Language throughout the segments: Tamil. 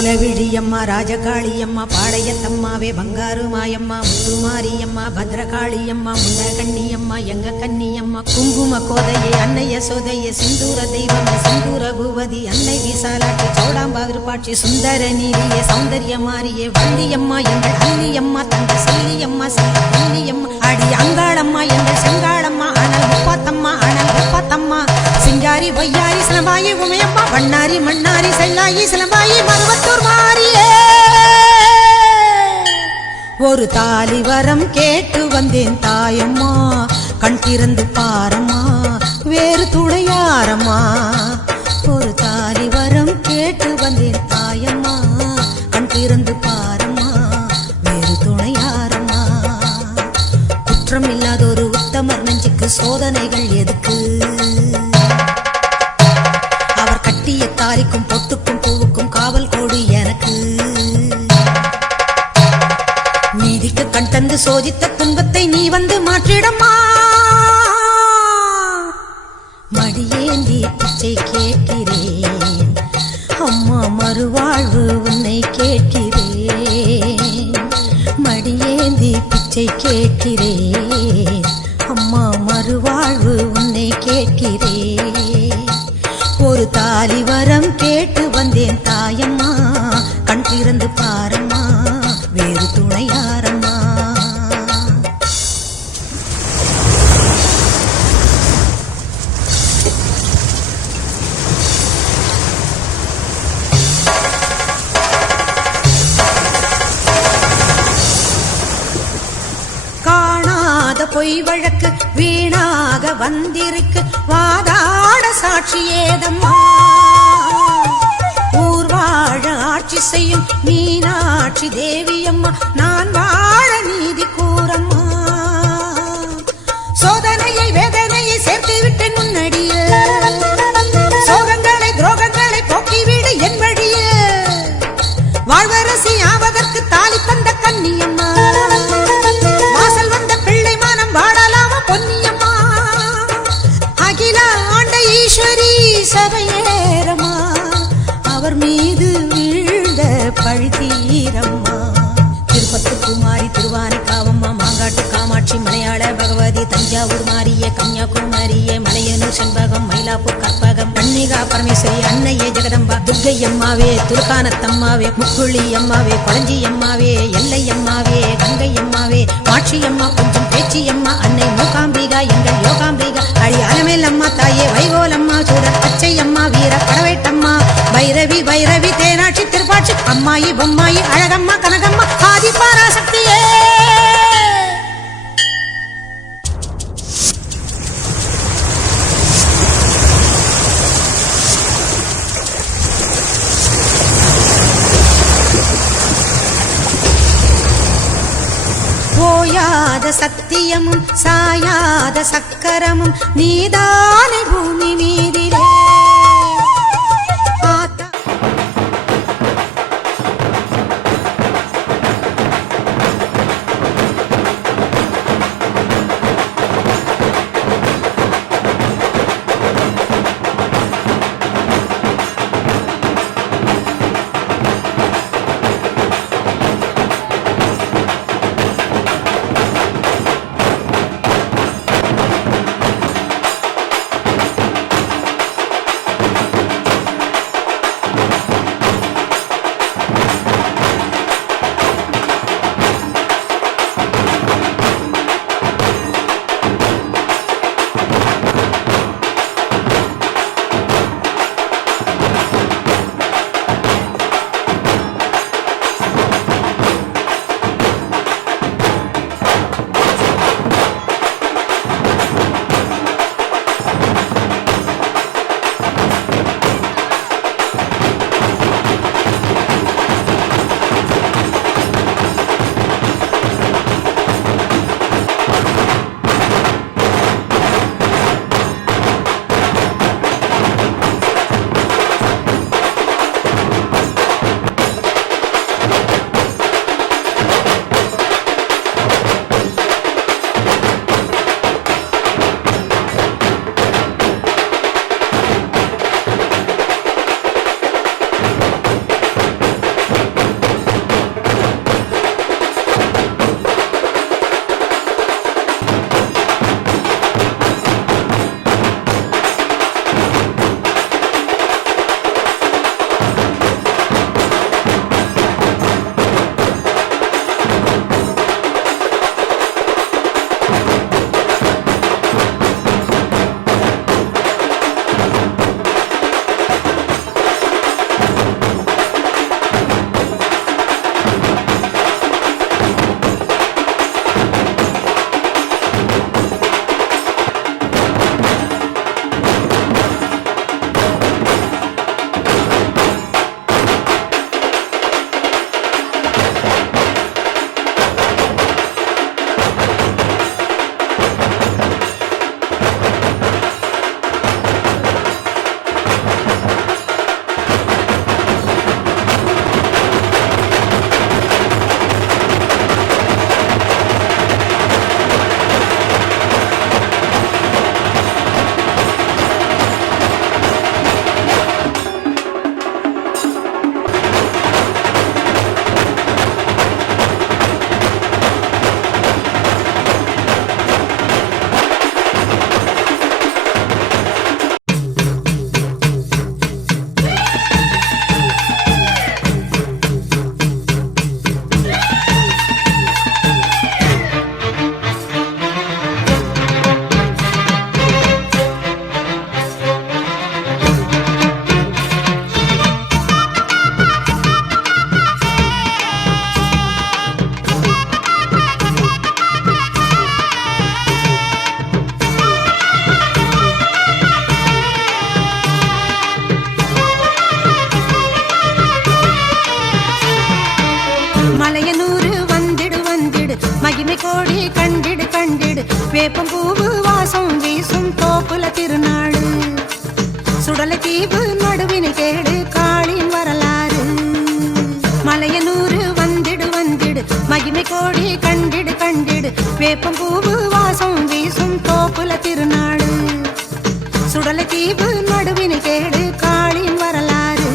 ஓலவிழியம்மா ராஜகாளியம்மா பாளையத்தம்மாவே பங்காரு மாயம்மா முத்துமாரியம்மா பத்ரகாளியம்மா முன்னகண்ணியம்மா எங்க கன்னியம்மா குங்கும கோதையே அன்னைய சோதையே சிந்தூர தெய்வமே சிந்தூர பூவதி அன்னை விசாலாட்சி சோடாம்பாவிருப்பாட்சி சுந்தர நீரியே சௌந்தர்ய மாரியே வள்ளியம்மா எங்கள் அள்ளியம்மா தங்க செல்லியம்மா செல்ல கன்னியம்மா அடி அங்காளம்மா எங்கள் செங்காளம்மா அனல் முப்பாத்தம்மா அனல் முப்பாத்தம்மா சிங்காரி பொய்யாரி சிலம்பாயி உமையம்மா வண்ணாரி மண்ணாரி செல்லாயி சிலம்பாயி மருவத்தூர் மாறியே ஒரு தாலி வரம் கேட்டு வந்தேன் தாயம்மா கண் திறந்து பாரம்மா வேறு துணையாரம்மா ஒரு தாலி வரம் கேட்டு வந்தேன் தாயம்மா கண் திறந்து பாரம்மா வேறு துணையாரம்மா குற்றம் இல்லாத ஒரு உத்தமர் நெஞ்சுக்கு சோதனைகள் எதுக்கு அவர் கட்டிய தாலிக்கும் பொட்டுக்கும் பூவுக்கும் காவல் கோடு எனக்கு நீதிக்கு கண் தந்து சோதித்த துன்பத்தை நீ வந்து மாற்றிடம்மா மடியேந்தி பிச்சை கேட்கிறேன் அம்மா மறுவாழ்வு உன்னை கேட்கிறேன் மடியேந்தி பிச்சை கேட்கிறேன் அம்மா மறுவாழ்வு உன்னை கேட்கிறேன் ஒரு தாலி வரம் கேட்டு வந்தேன் தாயம்மா கண் திறந்து பாரம்மா வேறு துணையாரம்மா காணாத பொய் வழக்கு வீணாக வந்திருக்கு வாதாட சாட்சி ஏதம்மா ஊர்வாழ ஆட்சி செய்யும் மீனாட்சி தேவியம்மா நான் வாழ நீதி கூறம்மா சோதனையை வேதனையை சேர்த்து விட்டேன் முன்னடியில் சோகங்களை துரோகங்களை போக்கிவிடு என் வழியில் வாழ்வரசி ஆவதற்கு தாலி தந்த கன்னியம்மா வாசல் வந்த பிள்ளை மானம் வாழலாமா பொன்னியம்மா அகில ஆண்ட ஈஸ்வரி சபையேரம்மா அவர் மீது வீழ்ந்த பழி தீரம்மா திருப்பத்து குமாரி திருவானைக்காவம்மா மாங்காட்டு காமாட்சி மலையாள பகவதி தஞ்சாவூர் மாரிய கன்னியாகுமரியே மலையனூர் செண்பகம் மயிலாப்பூர் கற்பகம் கன்னிகா பரமேஸ்வரி அன்னையே ஜெகதம்பா துர்க்கை அம்மாவே துர்கானத்தம்மாவே முக்குழி அம்மாவே கொளஞ்சி அம்மாவே எல்லை அம்மாவே கங்கை அம்மாவே மாட்சி அம்மா கொஞ்சம் பேச்சி அம்மா அன்னை மூகாம்பிகா எங்கள் யோகாம்பிகா அழி அலமேல் அம்மா தாயே வைகோலம்மா சூரர் பச்சை அம்மா வீர படவேட்டம்மா பைரவி பைரவி தேனாட்சி திருப்பாட்சி அம்மாயி பொம்மாயி அழகம்மா கனகம்மா ஆதி பராசக்தியே போயாத சத்தியமும் சாயாத சக்கரமும் நீதானே பூமி மீதிலே கோடி கண்டிடு கண்டிடு வேப்பம் பூவு வாசம் வீசும் தோப்புல திருநாடு சுடலை தீவு நடுவினை கேடு காளின் வரலாறு மலையனூறு வந்திடு வந்திடு மகிமை கோடி கண்டிடு கண்டிடு வேப்பம் பூவு வாசம் வீசும் தோப்புல திருநாடு சுடலை தீவு நடுவினை கேடு காளின் வரலாறு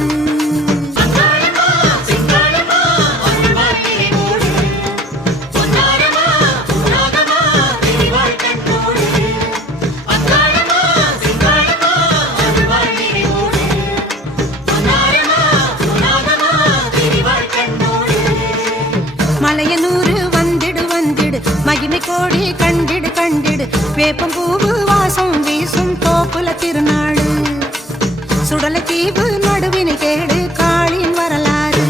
மலையனூறு வந்திடு வந்திடு மகிமை கோடி கண்டிடு கண்டிடு வேப்பம் பூவு வாசம் வீசும் தோப்புல திருநாடு சுடலை தீவு நடுவினை கேடு காளின் வரலாறு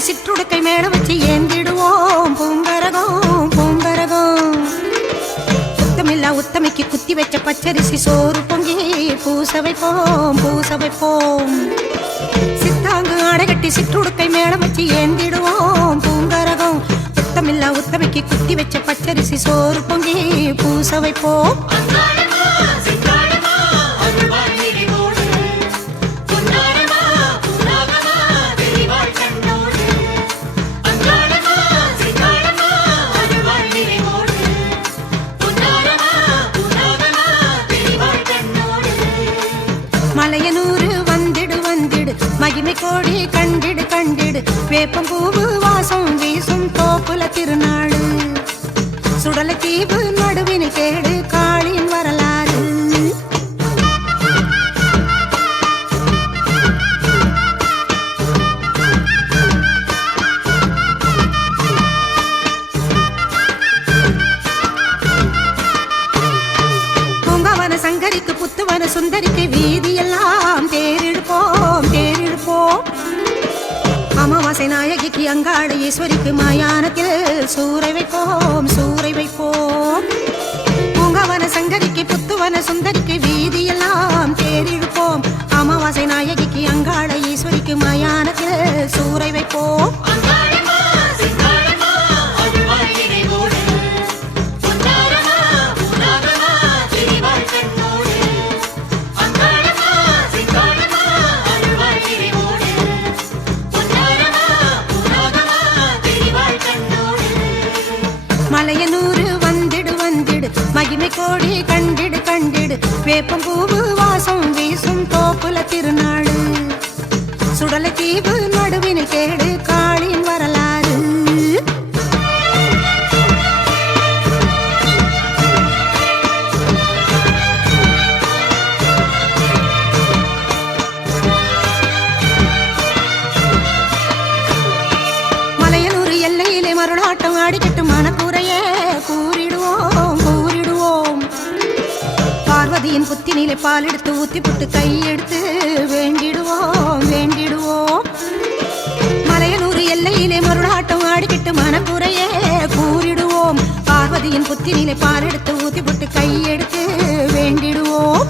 சிற்றுடுக்கை மேல வச்சு ஏந்திடுவோம் பூங்கரகம் பூங்கரகம் உத்தமில்லா உத்தமைக்கு குத்தி வச்ச பச்சரிசி சோறு பொங்கி பூச வைப்போம் சித்தாங்கு ஆடைகட்டி சிற்றுடுக்கை மேல வச்சு ஏந்திடுவோம் பூங்கரகம் உத்தமில்லா உத்தமைக்கு குத்தி வச்ச பச்சரிசி சோறு பொங்கி பூச வைப்போம் மலையனூறு வந்திடு வந்திடு மகிமை கோடி கண்டிடு கண்டிடு வேப்பம் பூவு வாசம் வீசும் தோப்புல திருநாடு சுடலை தீவு நடுவினை கேடு காளின் வரலாறு பூங்காவன சங்கரிக்கு புத்துவன சுந்தரிக்கு வீதியெல்லாம் தேரிடுப்போம் அமாவாசை நாயகிக்கு அங்காடு ஈஸ்வரிக்கு மயானத்தில் சூறை வைப்போம் பூங்காவன சங்கரிக்கு புத்துவன சுந்தரிக்கு வீதியெல்லாம் தேரிடுப்போம் அமாவாசை நாயகிக்கு அங்காடு ஈஸ்வரிக்கு மயானத்தில் சூறை வைப்போம் மலையனூறு வந்திடு வந்திடு மகிமை கோடி கண்டிடு கண்டிடு வேப்பம் பூவு வாசம் வீசும் தோப்புல திருநாடு சுடலை தீவு நடுவினை கேடு காளின் வரலாறு மலையனூறு எல்லையிலே மருளாட்டம் ஆடிக்கிட்டு மனக்குறையே கூறிடுவோம் பார்வதியின் புத்தினிலே பால் எடுத்து ஊத்தி புட்டு கையெடுத்து வேண்டிடுவோம் மலையனூறு எல்லையிலே மருளாட்டம் ஆடிக்கிட்டு மனக்குறையே கூறிடுவோம் பார்வதியின் புத்தினிலே பால் எடுத்து ஊத்தி புட்டு கையெடுத்து வேண்டிடுவோம்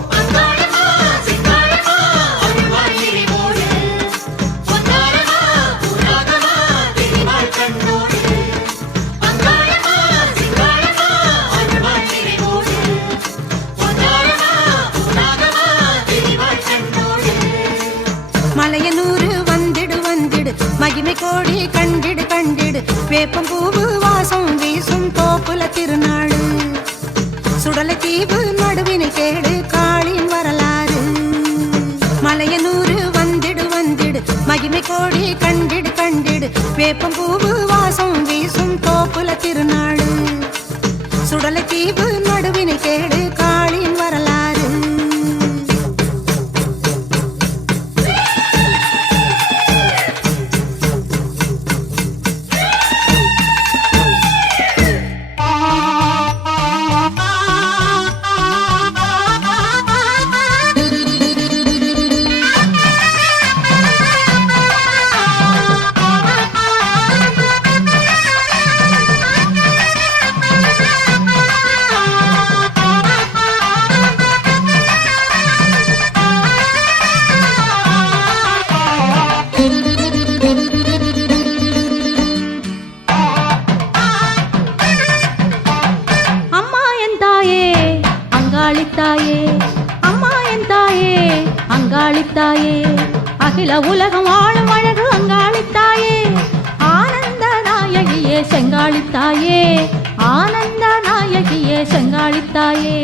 மலையனூறு வந்திடு வந்திடு மகிமை கோடி கண்டிடு கண்டிடு வேப்பம் பூவு வாசம் வீசும் தோப்புல திருநாடு சுடலை தீவு நடுவினை கேடு காளின் வரலாறு மலையனூறு வந்திடு வந்திடு மகிமை கோடி கண்டிடு கண்டிடு வேப்பம் பூவு வாசம் வீசும் தோப்புல திருநாடு சுடலை தீவு நடுவினை கேடு காளின் வரலாறு அங்காளித்தாயே அம்மா என் தாயே அங்காளித்தாயே அகில உலகம் வாழும் அழகு அங்காளித்தாயே ஆனந்த நாயகியே செங்காளித்தாயே ஆனந்த நாயகியே செங்காளித்தாயே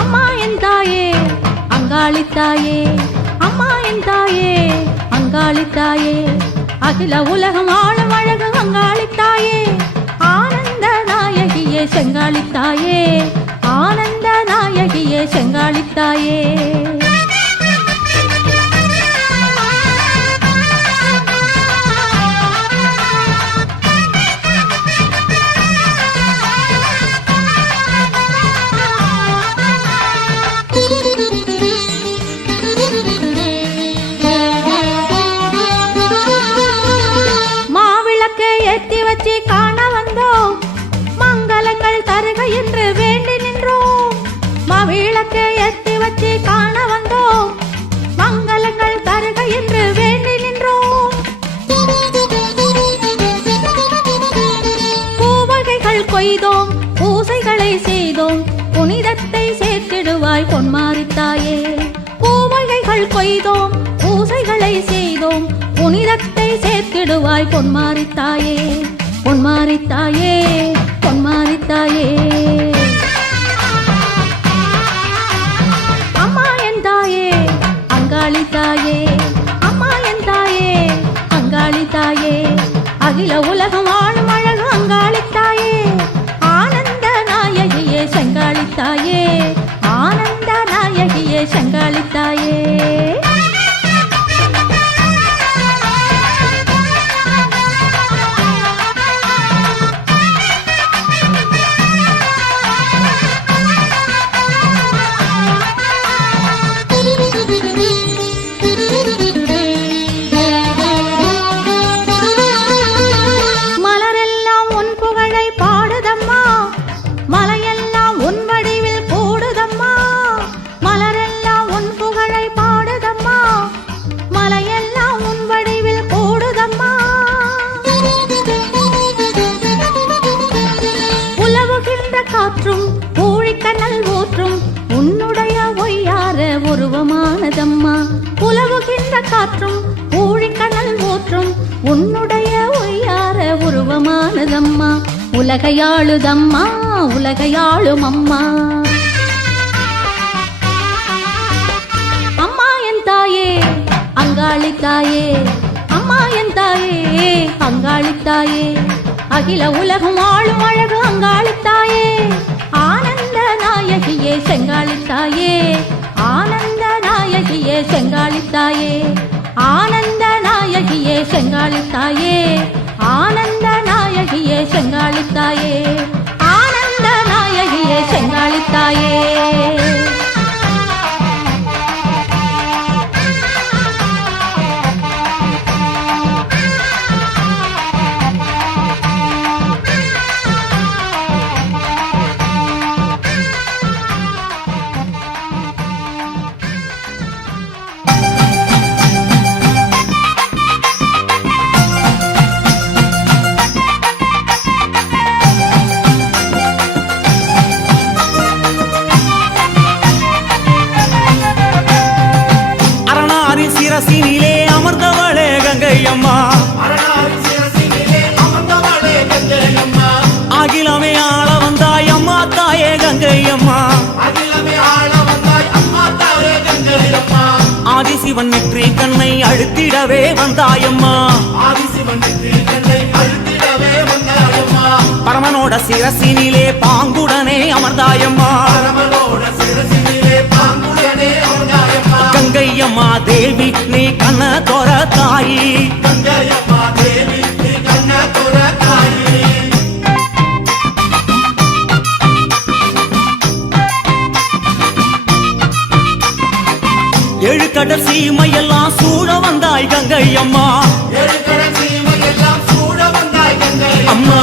அம்மா என் தாயே அங்காளித்தாயே அம்மா என் தாயே அங்காளித்தாயே அகில உலகம் வாழும் அழகு அங்காளித்தாயே ஆனந்த நாயகியே செங்காளித்தாயே ஆனந்த நாயகியே செங்காளித்தாயே காண வந்தோம் மங்களங்கள் தருக என்று வேண்டி நின்றோம் மாவிளக்கை ஏத்தி வச்சு காண வந்தோம் மங்களங்கள் தருக என்று வேண்டி நின்றோம் பூவகைகள் கொய்தோம் பூசைகளை செய்தோம் புனிதத்தை சேர்த்திடுவாய் பொன்மாரித்தாயே பூவகைகள் கொய்தோம் பூசைகளை செய்தோம் புனிதத்தை சேர்த்திடுவாய் பொன்மாரித்தாயே பொன்மாரித்தாயே பொன்மாரித்தாயே அம்மா என் தாயே அங்காளித்தாயே அம்மா என் தாயே அங்காளித்தாயே அகில உலகம் வாழும் அழகு அங்காளித்தாயே ஆனந்த நாயகியே செங்காளித்தாயே ஆனந்த நாயகியே செங்காளித்தாயே காற்றும் ஊழிக்கணல் ஊற்றும் உன்னுடைய ஒய்யார உருவமானதம்மா உலகையாளுதம்மா உலகையாளும் அம்மா அம்மா என் தாயே அங்காளித்தாயே அம்மா என் தாயே அங்காளித்தாயே அகில உலகம் வாழும் அழகு அங்காளித்தாயே ஆனந்த நாயகியே செங்காளித்தாயே ஆனந்த நாயகியே செங்காளித்தாயே ஆனந்த நாயகியே செங்காளித்தாயே ஆனந்த நாயகியே செங்காளித்தாயே ஆனந்த நாயகியே செங்காளித்தாயே சிரசினிலே அமர்ந்தவளே கங்கையம்மா அகிலமே ஆள வந்தாய் அம்மா தாயே கங்கையம்மா ஆதிசிவன் நெற்றி கண்ணை அழுத்திடவே வந்தாயம்மா பரமனோட சிரசினிலே பாங்குடனே அமர்ந்தாயம்மா கங்கையம்மா தேவி நீ கண்ண தோர தாயி ஏழு கடல் சீமையெல்லாம் சூழ வந்தாய் கங்கையம்மா அம்மா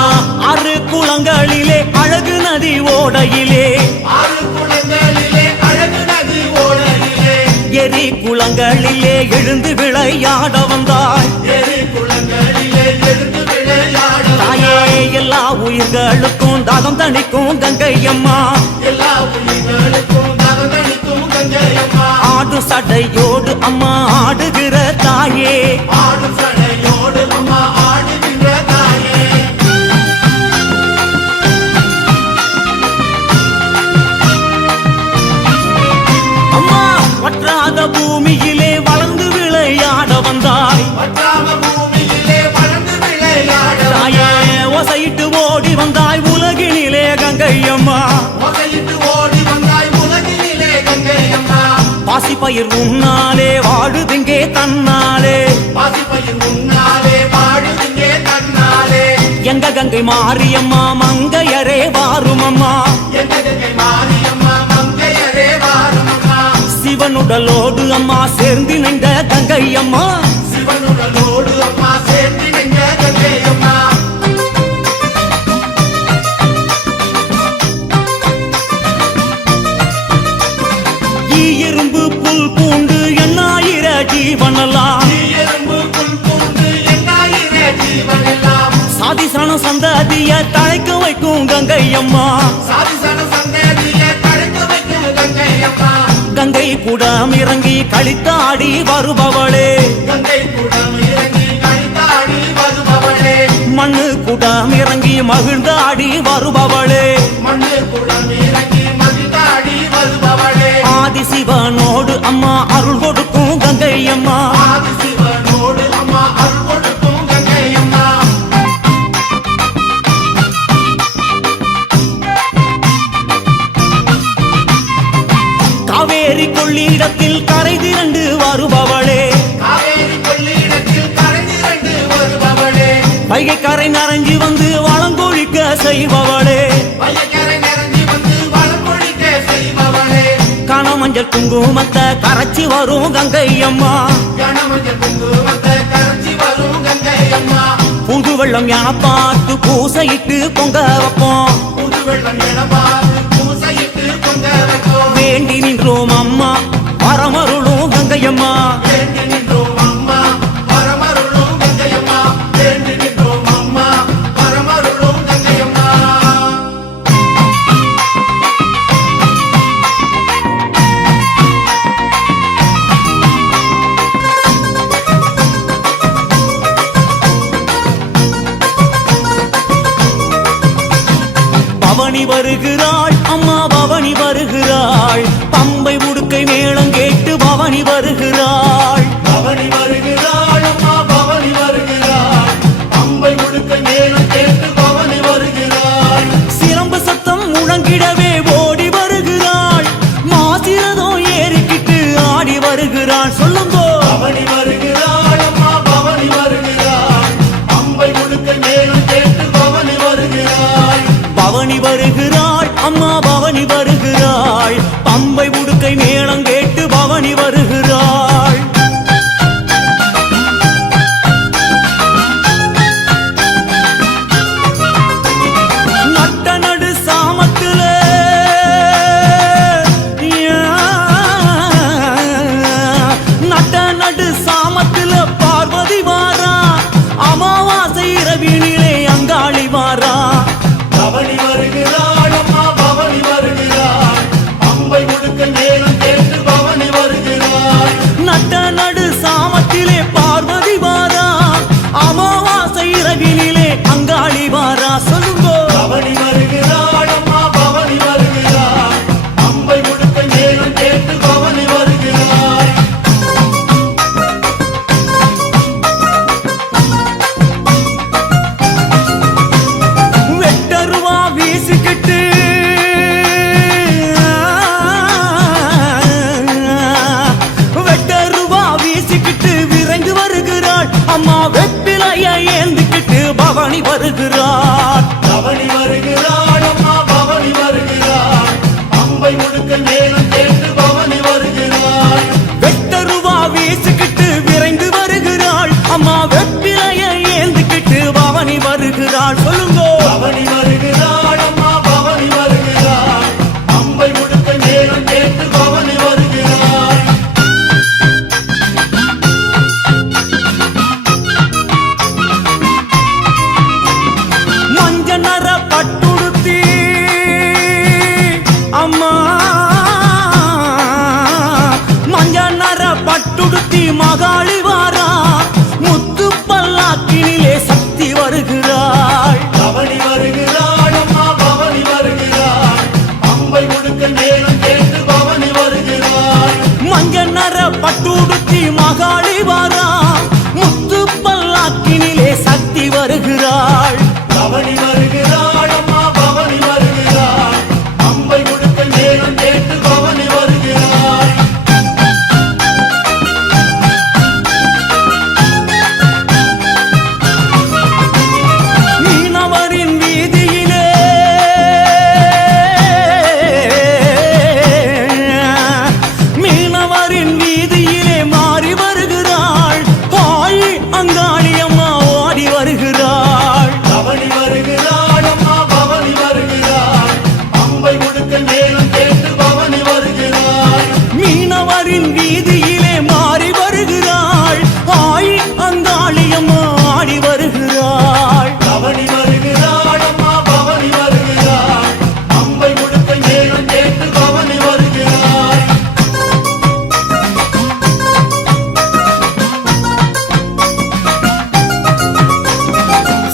ஆறு குளங்களிலே அழகு நதி ஓடையிலே எரி குளங்களிலே எழுந்து விளையாட வந்தாய் தாகம் தணிக்கும் கங்கை அம்மா எல்லா உயிர்களுக்கும் தகதளிக்கும் கங்கை அம்மா ஆடு சடையோடு அம்மா ஆடுகிற தாயே ஆடும் சடையோடு அம்மா ஆடுகின்ற தாயே அம்மா வற்றாத பூமியிலே வளர்ந்து விளையாட வந்தாய் வற்றாத பூமியிலே வளர்ந்து விளையாட தாயே ஓசையிட்டு ஓடி வந்தாய் உலகினிலே கங்கை அம்மா வகையிட்டு ஓடி வந்தாய் உலகினிலே கங்கை அம்மா பாசிப்பயிர் உன்னாலே வாழுதிங்கே தன்னாலே பாசிப்பையின் முன்னாலே வாழுதிங்கே தன்னாலே எங்க கங்கை மாரியம்மா மங்கையரே வாரும் அம்மா எந்த கங்கை மாரியம்மா மங்கையரே வாரும் அம்மா சிவனுடலோடு அம்மா சேர்ந்து நின்ற கங்கை அம்மா சிவனுடலோடு அம்மா சேர்த்து நின்ற கங்கை அம்மா இரும்பு புல் பூண்டு எண்ணாயிர ஜீவனெல்லாம் எறும்பு புல் பூண்டு எண்ணாயிர ஜீவனெல்லாம் சாதிசன சந்ததிய தழைக்க வைக்கும் கங்கை அம்மா சாதிசன சந்ததியை தடுக்க வைக்கும் கங்கை அம்மா கங்கை குடம் இறங்கி கழித்தாடி வருபவளே கங்கை குடம் இறங்கி கழித்தாடி வருபவளே மண்ணு குடம் இறங்கி மகிழ்ந்தாடி வருபவளே மண்ணு குடம் இறங்கி மகிழ்ந்தாடி வருபவளே ஆதிசிவனோடு அம்மா அருள் கொடுக்கும் கங்கை அம்மா ஆதிசிவனோடு அம்மா அருள் கொடுக்கும் கங்கை அம்மா காவேரி கொள்ளிடத்தில் கரை திரண்டு வருபவளே காவேரி கொள்ளிடத்தில் கரைந்திரண்டு வருபவளே வைகை கரை நனைஞ்சு வந்து வளங்கொழிக்க செய்பவளே வயக்கரை நிறஞ்சி வந்து வளமொழிக்க செய்பவளே கனமஞ்சள் குங்குமத்தை கரைச்சி வரும் கங்கை அம்மா கணமஞ்சள் குங்குமத்தை கரைச்சி வரும் கங்கை அம்மா புது வெள்ளம் என பார்த்து பூசையிட்டு பொங்க வைப்போம் புது வெள்ளம் இடமாறு பூசையிட்டு பொங்க வைப்போம் வேண்டி நின்றோம் அம்மா பரமருளும் கங்கை அம்மா வேண்டி நின்றோம் அம்மா பரமருளும் கங்கை அம்மா வேண்டி நின்றோம் அம்மா பரமருளும் கங்கை அம்மா பவனி வருகிறாள் அம்மா பவனி வருகிறாள் பம்பை உடுக்கை மேளம் கேட்டு பவனி வருகிறாள் பவனி வருகிறாள் அம்மா பவனி வருகிறாள் அம்பை முடுக்க மேலும் கேட்டு பவனி வருகிறாள் சிலம்பு சத்தம் முழங்கிடவே ஓடி வருகிறாள் மாசிரதம் ஏறிக்கிட்டு ஆடி வருகிறாள் சொல்லுங்கோ பவனி வருகிறாள் அம்மா பவனி வருகிறாள் அம்பை முடுக்க மேலும் கேட்டு பவனி வருகிறாள் பவனி வருகிறாள் அம்மா பவனி வருகிறாள் பம்பை உடுக்கை மேளம் கேட்டு பவனி வருகிறாள் நட்ட நடு சாமத்துல நட்ட நடு சாமத்துல பார்வதி வாரா அமாவாசை இரவினிலே அங்காளி வாரா பவனி வருகிறாள் அம்மா பவனி மகாளி வாரா முத்து பல்லாக்கினிலே சக்தி வருகிறாள் பவனி வருகிறாள் அம்மா பவனி வருகிறாள் அம்பை முடுக்க மேலும் கேட்டு பவனி வருகிறாள் மஞ்ச நர பட்டுடுத்தி மகாளி வாரா முத்து பல்லாக்கினிலே சக்தி வருகிறாள் பவனி வருகிறாள் அம்மா பவனி வருகிறாள் அம்பை முடுக்க மேலும் கேட்டு பவனி வருகிறாள் மீனவரின் வீதியிலே மீனவரின் வீதியிலே மாறி வருகிறாள் தாய் அங்காளியம்மா ஓடி வருகிறாள் பவனி வருகிறாள் அம்மா பவனி வருகிறாள் அம்பை முடுக்க மேலும் கேட்டு பவனி வருகிறாள் மீனவரின் வீதியிலே மாறி வருகிறாள் தாய் அங்காளியம்மா ஆடி வருகிறாள் பவனி வருகிறாள் அம்மா பவனி வருகிறாள் அம்பை முடுக்க மேலும் கேட்டு பவனி வருகிறாள்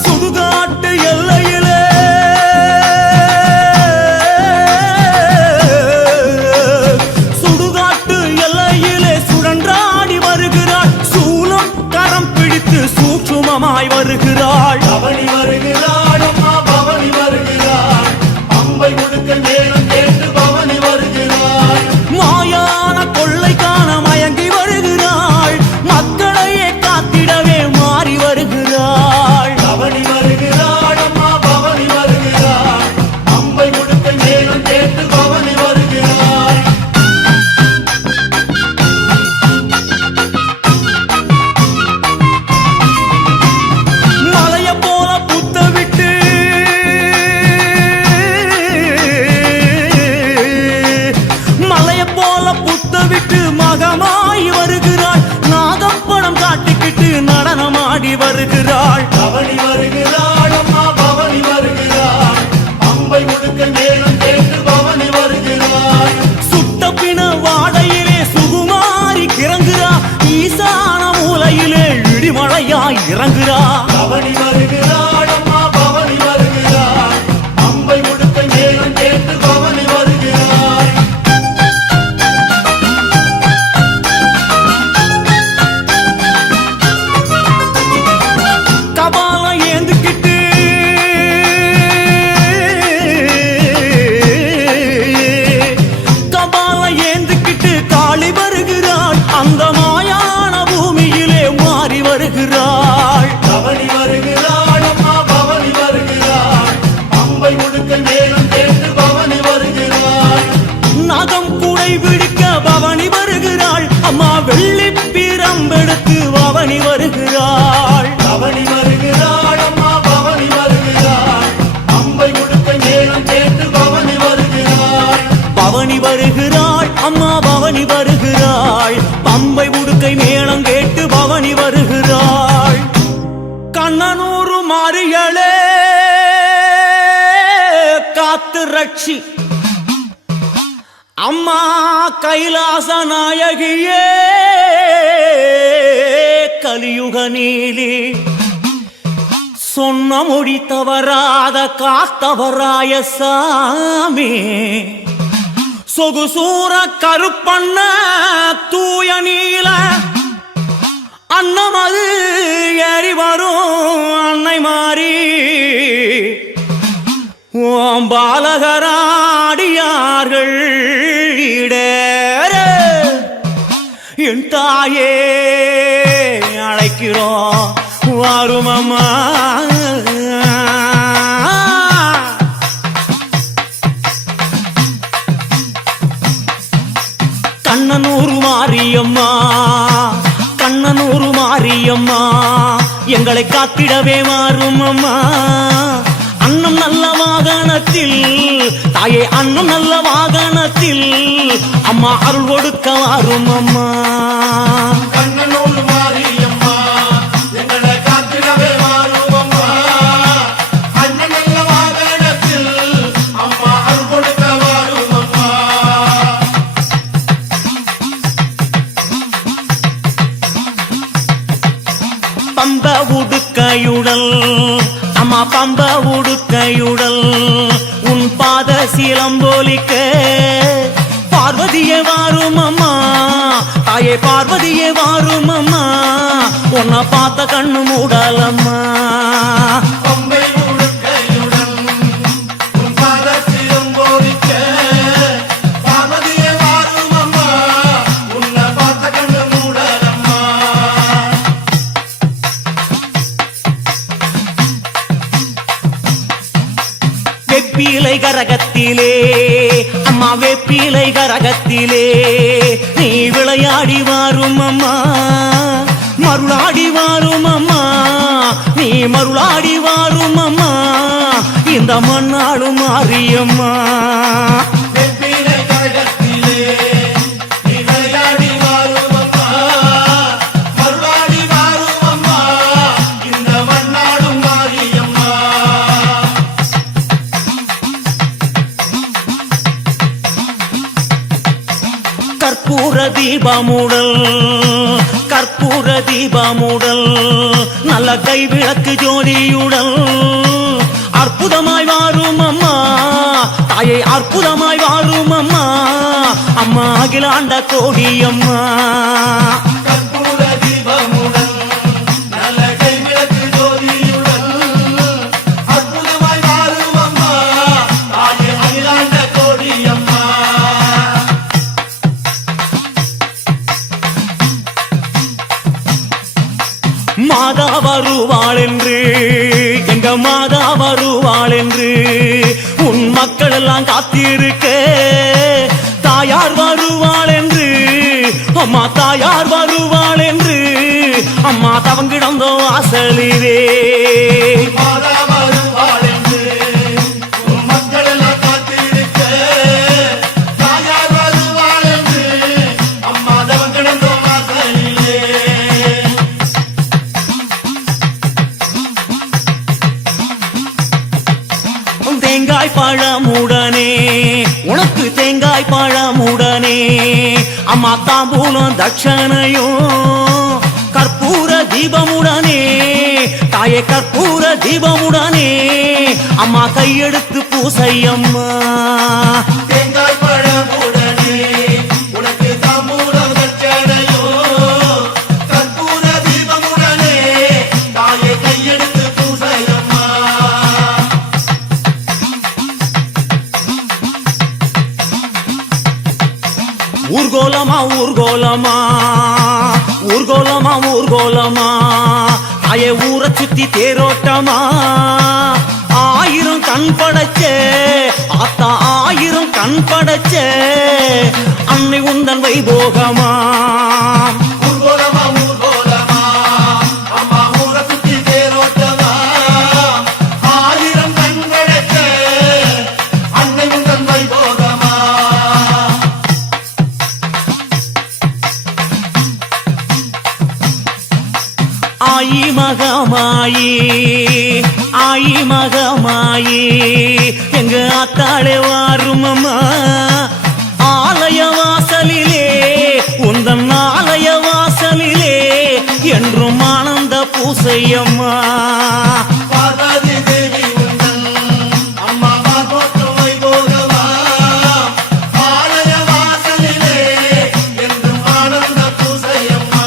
சுடுகாட்டு எல்லையிலே சுடுகாட்டு எல்லையிலே சுழன்றாடி வருகிறாள் சூலம் கரம் பிடித்து சூட்சுமமாய் வருகிறாள் பவனி வருகிறாள் அம்மா பவனி வருகிறாள் அம்பை முடுக்க மேலும் கேட்டு பவனி வருகிறாள் மாயான கொள்ளை காண மயங்கி வருகிறாள் மக்களையே காத்திடவே மாறி வருகிறாள் பவனி வருகிறாள் அம்மா பவனி வருகிறாள் அம்பை முடுக்க மேலும் கேட்டு பவனி வருகிறாள் மலைய போல புத்த விட்டு மலைய போல புத்த விட்டு மகமாய் வருகிறாள் நாகப்படம் காட்டிக்கிட்டு நடனமாடி வருகிறாள் பவனி வருகிறாள் அம்மா பவனி வருகிறாள் அம்பை முடுக்க மேலும் கேட்டு பவனி வருகிறாள் சுட்ட பிண வாடையிலே சுகுமாரி கிறங்குறா ஈசான மூலையிலே இடிமழையாய் இறங்குறா பவனி வருகிறாள் அம்மா பவனி வருகிறாள் அம்பை முடுக்க மேலும் கேட்டு பவனி வருகிறாள் கபால ஏந்துக்கிட்டு கபால ஏந்துக்கிட்டு காளி வருகிறாள் அந்த மாயான பூமியிலே மாறி வருகிறாள் பவனி வருகிறாள் அம்மா பவனி வருகிறாள் அம்பை முடுக்க மேலும் கேட்டு பவனி வருகிறாள் நகம் குடை பிடிக்க பவனி வருகிறாள் அம்மா வெள்ளி பிரம்பெடுத்து பவனி வருகிறாள் பவனி வருகிறாள் அம்மா பவனி வருகிறாள் அம்பை முடுக்க மேலும் கேட்டு பவனி வருகிறாள் பவனி வருகிறாள் அம்மா பவனி வருகிறாள் பம்பை உடுக்கை மேளம் கேட்டு பவனி வருகிறாள் கண்ணனூரு மாறிகளே காத்து ரட்சி அம்மா கைலாச நாயகியே கலியுக நீலி சொன்ன மொழி தவறாத காத்தவராய சாமி சொகுசூர கருப்பண்ண தூய நீல அன்னமது ஏறி வரும் அன்னை மாறி ஓம் பாலகராடியார்கள் இடேற என் தாயே அழைக்கிறோம் வாரும் அம்மா கண்ணனூர் மாரியம்மா கண்ணனூர் மாரியம்மா எங்களை காத்திடவே மாறும் அம்மா அன்னம் நல்ல வாகனத்தில் தாயே அன்னம் நல்ல வாகனத்தில் அம்மா அருள் கொடுக்க வாரும் அம்மா கண்ணனூர் மாரியம்மா எங்களை காத்திடவே மாறும் அம்மா அண்ணன் நல்ல வாகனத்தில் அம்மா அருள் கொடுக்க வாரும் அம்மா அம்மா பம்ப உடுக்கையுடல் உன் பாத சிலம்போலிக்க பார்வதியே வாரும் அம்மா தாயே பார்வதியே வாரும் அம்மா உன்னை பார்த்த கண்ணு மூடலம்மா பம்பை உடுக்கையுடன் உன் பாத சிலம்போலிக்க பார்வதியே வாரும் அம்மா உன்னை பார்த்த கண்ணு மூடலம்மா வெப்பிலை கரகத்திலே அம்மா வெப்பிலை கரகத்திலே நீ விளையாடி வாரும் அம்மா மருளாடி வாரும் அம்மா நீ மருளாடி வாரும் அம்மா இந்த மண்ணாடும் மாரியம்மா வெப்பிலை கரகத்திலே நீ விளையாடி வாரும் அம்மா மருளாடி வாரும் அம்மா இந்த மண்ணாடும் மாரியம்மா கற்பூர தீபமுடல் கற்பூர தீபமுடல் நல்ல கைவிளக்கு ஜோதியுடல் அற்புதமாய் வாரும் அம்மா தாயை அற்புதமாய் வாரும் அம்மா அம்மா அகிலாண்ட கோடியம்மா கற்பூர தீபமுடன் நல்ல கைவிளக்கு ஜோதியுடன் அற்புதமாய் வாரும் அம்மா தாயே அகிலாண்ட கோடியம்மா மாதா வருவாள் என்று எங்க மாதா வருவாள் என்று உன் மக்கள் எல்லாம் காத்திருக்க தாயார் வருவாள் என்று அம்மா தாயார் வருவாள் என்று அம்மா தவங்கிடந்தோ வாசலிலே மாதா வருவாள் என்று உன் மக்கள் எல்லாம் காத்திருக்க தாயார் வருவாள் என்று அம்மா தவம் கிடந்தோம் வாசலிலே தேங்காய் பழமுடனே உனக்கு தேங்காய் பழமுடனே அம்மா தாம்பூலம் தட்சணையும் கற்பூர தீபமுடனே தாயே கற்பூர தீபமுடனே அம்மா கையெடுத்து பூசையம்மா தேங்காய் பழமுடனே உனக்கு தாம்பூலம் தட்சணையோ கற்பூர தீபமுடனே தாயை கையெடுத்து பூசையம்மா ஊர்கோலமா ஊர்கோலமா ஊர்கோலமா ஊர்கோலமா தாயே ஊரை சுத்தி தேரோட்டமா ஆயிரம் கண் படைச்சே ஆத்தா ஆயிரம் கண் படைச்சே அன்னை உந்தன் வைபோகமா ஊர்கோலமா ஊர்கோலமா அம்மா ஊரை சுத்தி தேரோட்டமா ஆயிரம் கண் படைச்ச அன்னை உந்தன் வைபோகமா ஆயி மகமாயி ஆயி மகமாயி எங்க ஆத்தாளே வாரும் அம்மா ஆலய வாசலிலே உந்தன் ஆலய வாசலிலே என்றும் ஆனந்த பூசையம்மா பார்வதி தேவி உந்தன் அம்மா பார்ப்போற்றும் வைபோகமா ஆலய வாசலிலே என்றும் ஆனந்த பூசையம்மா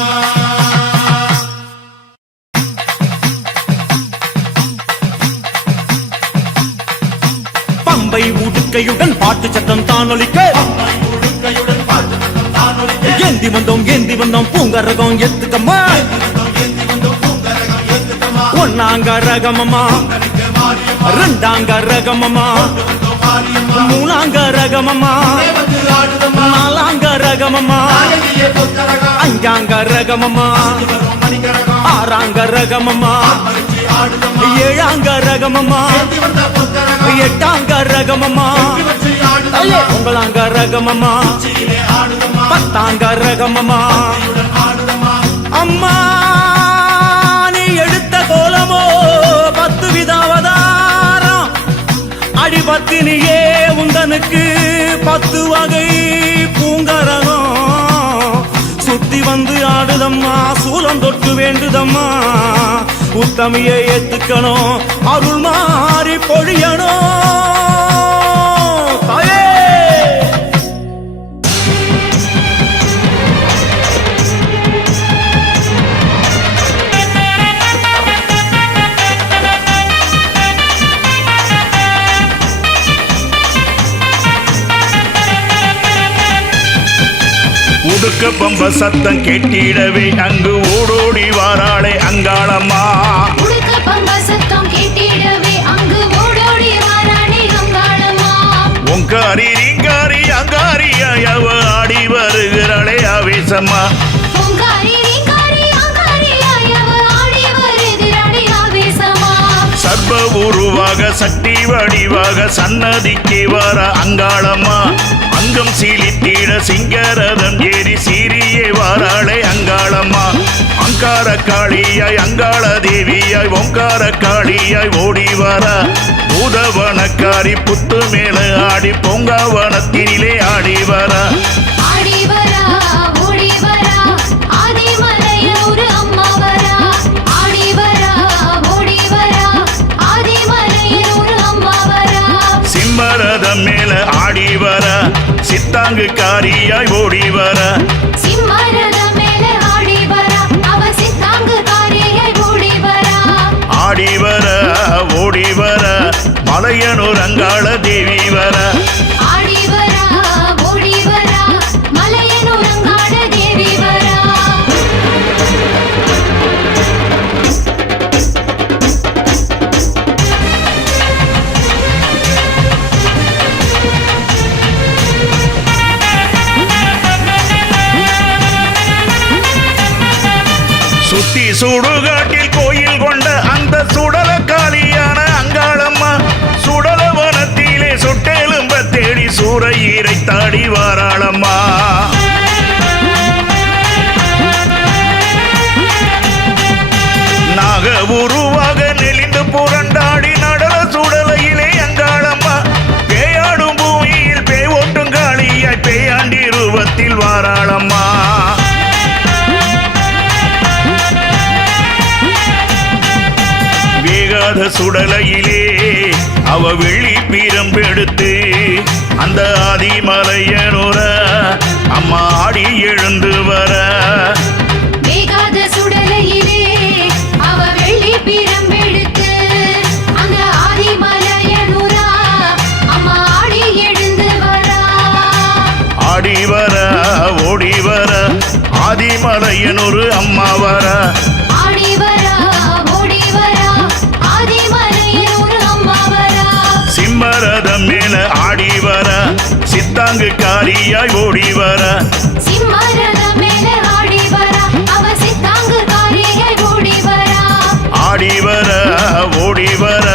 பம்பை உடுக்கையுடன் பாட்டு சத்தம் தானொலிக்க உடுக்கையுடன் பாட்டு சத்தம் தானொலிக்க ஏந்தி வந்தோம் பூங்கரகம் எத்துக்கம்மா ஏந்தி வந்தோம் பூங்கரகம் ஏத்துக்கம்மா ஒன்னாங்க ரகமம்மா கணிக்க மாரியம்மா ரெண்டாங்க ரகமம்மா வந்தோம் மாரியம்மா மூணாங்க ரகமம்மா வந்து ஆடுதம்மா நாலாங்க ரகமம்மா நாயகியே பொத்தரகம் அஞ்சாங்க ரகமம்மா வரும் மணிக்கரகம் ஆறாங்க ரகமம்மா மறிச்சி ஆடுதம்மா ஏழாங்க ரகமம்மா ஏந்தி வந்த பொத்தரகம் எட்டாங்க ரகமம்மா வச்சு ஆடுதம்மா ஒன்பதாங்க ரகமம்மா சீலே ஆடுதம்மா பத்தாங்க ரகமம்மா உடன் ஆடுதம்மா அம்மா நீ எடுத்த கோலமோ 10 வித அவதாரம் அடிபத்தினியே உந்தனுக்கு 10 வகை பூங்கரகம் சுத்தி வந்து ஆடுதம்மா சூலம் தொட்டு வேண்டுதம்மா உத்தமியை ஏத்துக்கணும் அருள் மாறி பொழியணும் தாயே. உடுக்க பம்ப சத்தம் கேட்டிடவே அங்கு ஓடோடி வாராளே அங்காளம்மா. உடுக்க பம்ப சத்தம் கேட்டிடவே அங்கு ஓடோடி வாராளே அங்காளம்மா. ஒங்காரி ரீங்காரி அங்காரியாய் அவ ஆடி வருகிறாளே ஆவேசம்மா. ஓங்காரி ரீங்காரி அங்காரியாய் அவ ஆடி வருகிறாளே ஆவேசம்மா. சர்வ உருவாக சக்தி வடிவாக சன்னதிக்கு வர அங்காளம்மா. அங்கம் சீலித்திட சிங்கரதம் ஏறி சீரியே வாராளே அங்காளம்மா. அங்கார காளியாய் அங்காள தேவியாய் ஓங்கார காளியாய் ஓடி வர பூதவனக்காரி புத்து மேல ஆடி பொங்காவனத்தினிலே ஆடி வர. ஆடி வரா ஓடி வரா ஆதிமலையூர் அம்மா வரா. ஆடி வரா ஓடி வரா ஆதிமலையூர் அம்மா வரா. சிம்மரதம் மேல ஆடி வர சித்தாங்கு காரியாய் ஓடி வர. சிம்மரத மேல ஆடி வரா அவ சித்தாங்கு காரியாய் ஓடி வரா. ஆடி வர ஓடி வர மலையனூர் அங்காள தேவி வர. ஆடி வரா ஓடி வரா மலையனூர் அங்காள தேவி வரா. சுத்தி சுடுகாட்டில் கோயில் கொண்ட அந்த சுடல காளியான அங்காளம்மா. சுடலவனத்திலே சொட்டெலும்ப தேடி சூறையீரை தாடி வாராளம்மா. நாக உருவாக நெளிந்து புரண்டாடி நடல சுடலையிலே அங்காளம்மா. பேயாடும் பூமியில் பேய் ஓட்டும் காளியாய் பேயாண்டி ரூபத்தில் வாராளம்மா. வேகாத சுடலையிலே அவ வெள்ளி பீரம்பெடுத்து அந்த ஆதிமலையனுர அம்மா ஆடி எழுந்து வர. வேகாத சுடலையிலே அவ வெள்ளி பீரம்பெடுத்து அந்த ஆதிமலையனூரா அம்மா ஆடி எழுந்து வரா. ஆடி வர ஓடி வர ஆதிமலையனூர் அம்மா வர. ஆடி வரா ஓடி வரா ஆதிமலையனூர் அம்மா வரா. சிம்மரதம் மேல ஆடி வர சித்தாங்கு காரியாய் ஓடி வர. சிம்மரத மேல ஆடி வரா அவ சித்தாங்கு காரியாய் ஓடி வரா. ஆடி வர ஓடி வர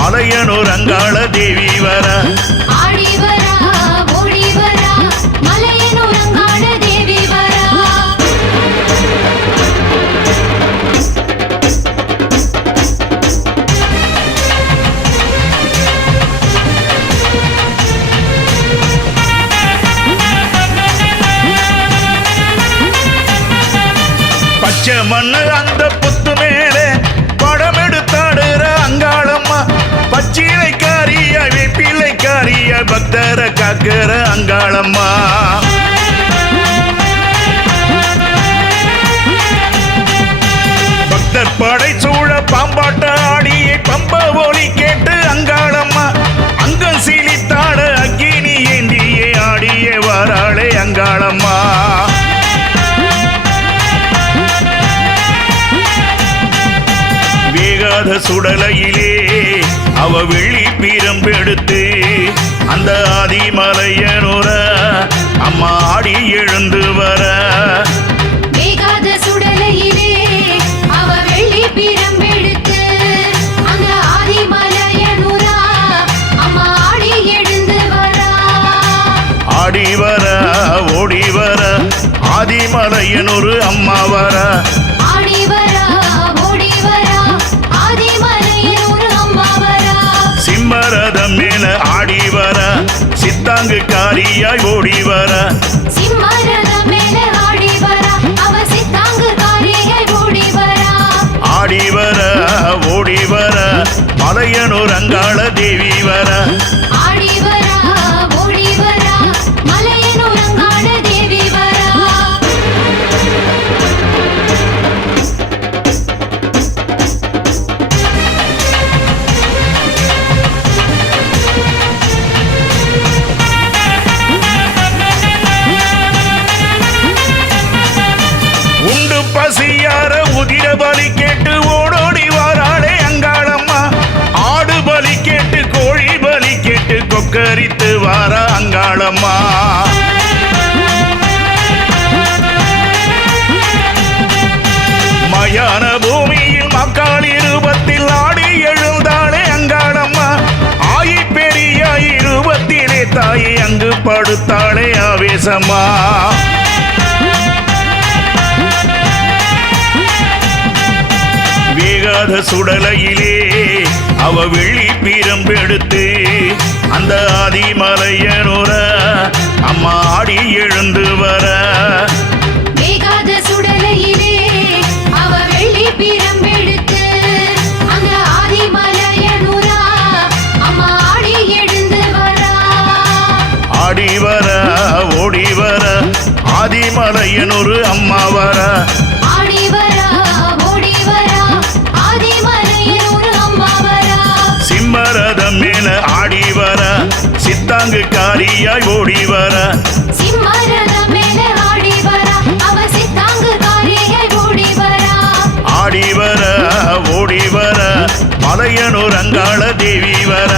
மலையனூர் அங்காள தேவி வர. ஆடி வரா ஓடி வரா மலையனூர் அங்காள தேவி வரா. பச்சை மண்ணு அந்த புத்து மேலே படம் எடுத்தாடுற அங்காளம்மா. பச்சிலைக்காரியா வேப்பிலைக்காரியா பக்தரை காக்கிற அங்காளம்மா. பக்தர் படை சூழ பாம்பாட்ட ஆடியை பம்ப ஒலி கேட்டு அங்காளம்மா. அங்கம் சீலித்தாட அக்கினி ஏந்தியே ஆடியே வாராளே அங்காளம்மா. வேகாத சுடலையிலே அவ வெள்ளி பீரம்பெடுத்து அந்த ஆதிமலையனுர அம்மா ஆடி எழுந்து வர. வேகாத சுடலையிலே அவ வெள்ளி பீரம்பெடுத்து அந்த ஆதிமலையனூரா அம்மா ஆடி எழுந்து வரா. ஆடி வர ஓடி வர ஆதிமலையனூர் அம்மா வர. ஆடி வரா ஓடி வரா ஆதிமலையனூர் அம்மா வரா. சிம்மரதம் மேல ஆடி வர சித்தாங்கு காரியாய் ஓடி வர. சிம்மரத மேல ஆடி வரா அவ சித்தாங்கு காரியாய் ஓடி வரா. ஆடி வர மலையனூர் அங்காள தேவி வர ஆடி வரா ஓடி வரா மலையனூர் அங்காள தேவி வரா உண்டு பசியார உதிர பலி கேட்டு ஓடோடி வாராளே அங்காளம்மா ஆடு பலி கேட்டு கோழி பலி கேட்டு கொக்கரித்து வாரா அங்காளம்மா மயான பூமியில் மக்கள் இருபத்தில் ஆடி எழுந்தாளே அங்காளம்மா ஆயி பெரியாய் இருபத்திலே தாயை அங்கு படுத்தாளே ஆவேசமா வேகாத சுடலையிலே அவ வெள்ளி பீரம்பெடுத்து அந்த ஆதிமலையனூர அம்மா ஆடி எழுந்து வர வேகாத சுடலையிலே அவ வெள்ளி பிரம்பெடுத்து அந்த ஆதிமலையனூரா அம்மா ஆடி எழுந்து வரா ஆடி வர ஓடி வர ஆதிமலையனூர் அம்மா வர ஆடி வரா ஓடி வரா ஆதிமலையனூர் அம்மா வரா சிம்மரதம் மேல ஆடி வர சித்தாங்கு காரியாய் ஓடி வர சிம்மரத மேல ஆடி வரா அவ சித்தாங்கு காரியாய் ஓடி வரா ஆடி வர ஓடி வர மலையனூர் அங்காள தேவி வர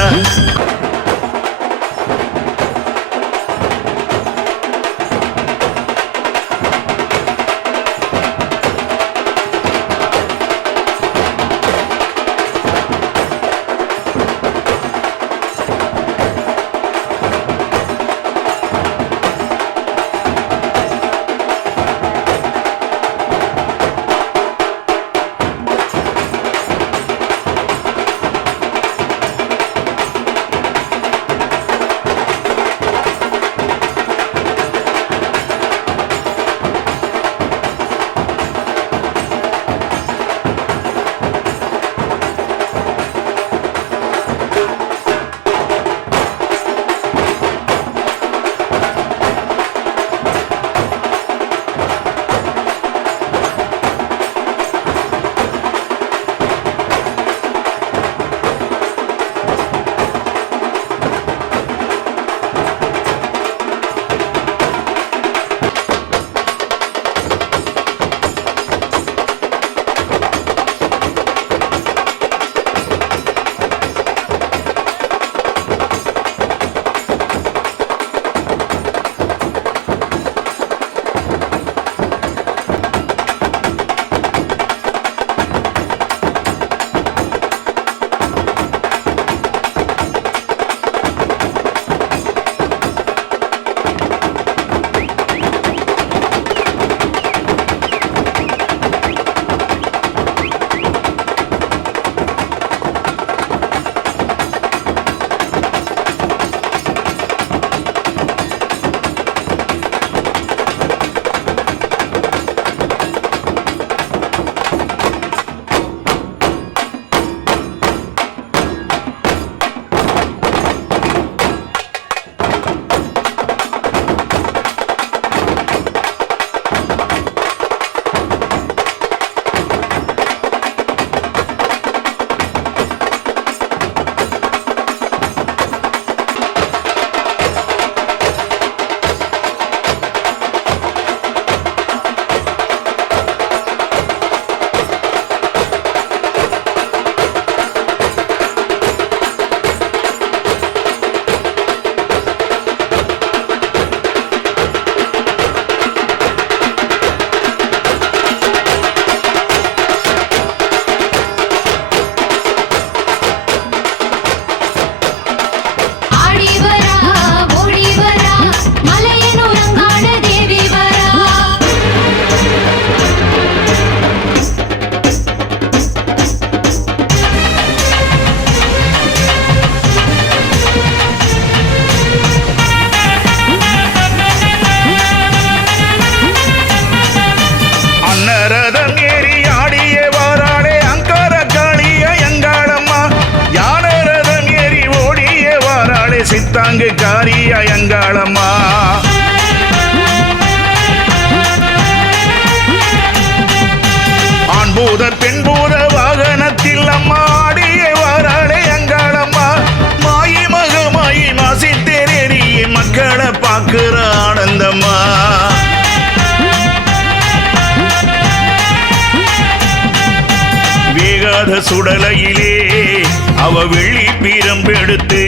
வெள்ளி பிரம்பெடுத்து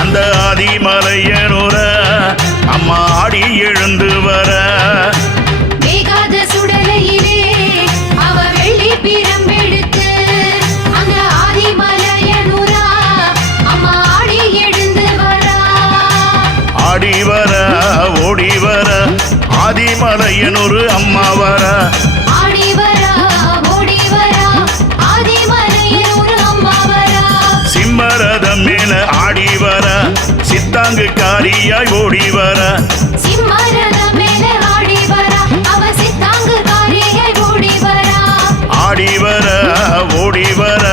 அந்த ஆதிமலையனூர அம்மா ஆடி எழுந்து வர வேகாத சுடலையிலே அவ வெள்ளி பிரம்பெடுத்து அந்த ஆதிமலையனூரா அம்மா ஆடி எழுந்து வரா. ஆடி வர ஓடி வர ஆதிமலையனூர் அம்மா வர ஆடி வரா ஓடி வரா ஆதிமலையனூர் அம்மா வரா. சிம்மரதம் மேல ஆடி வர சித்தாங்கு காரியாய் ஓடி வர சிம்மரத மேல ஆடி வரா அவ சித்தாங்கு காரியை ஓடி வரா. ஆடி வர ஓடி வர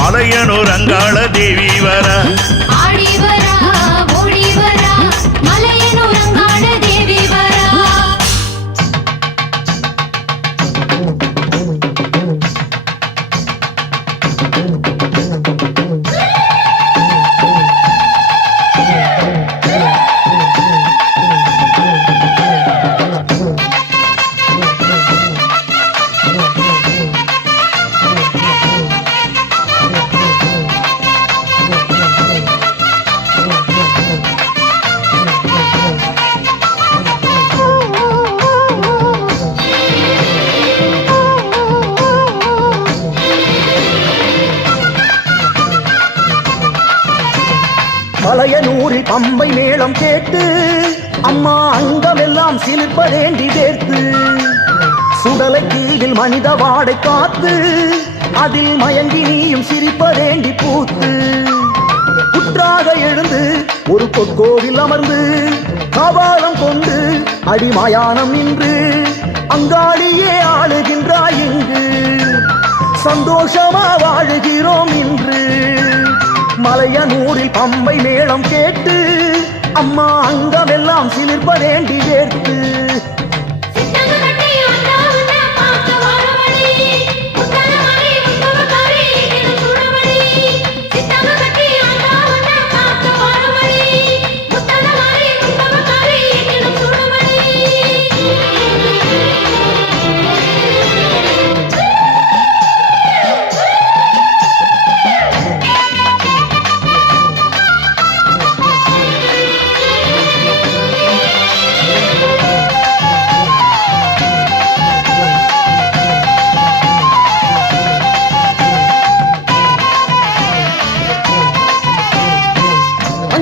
மலையனூர் அங்காள தேவி வர ஆடி வரா ஓடி வரா மலையனூர் அங்காள தேவி வரா. மலையனூரில் பம்பை மேளம் கேட்டு அம்மா அங்கமெல்லாம் சிலிர்ப்பதேண்டி வேர்த்து சுடலை கீழில் மனித வாடை காத்து அதில் மயங்கி நீயும் சிரிப்பதேண்டி பூத்து புற்றாக எழுந்து ஒரு பொற்கோவில் அமர்ந்து கபாலம் கொண்டு அடிமயானம் நின்று அங்காளியே ஆளுகின்றாய் இங்கு சந்தோஷமா வாழுகிறோம் இன்று. மலையனூரில் பம்பை மேளம் கேட்டு அம்மா அங்கமெல்லாம் சிலிர்ப்பதேண்டி வேர்த்து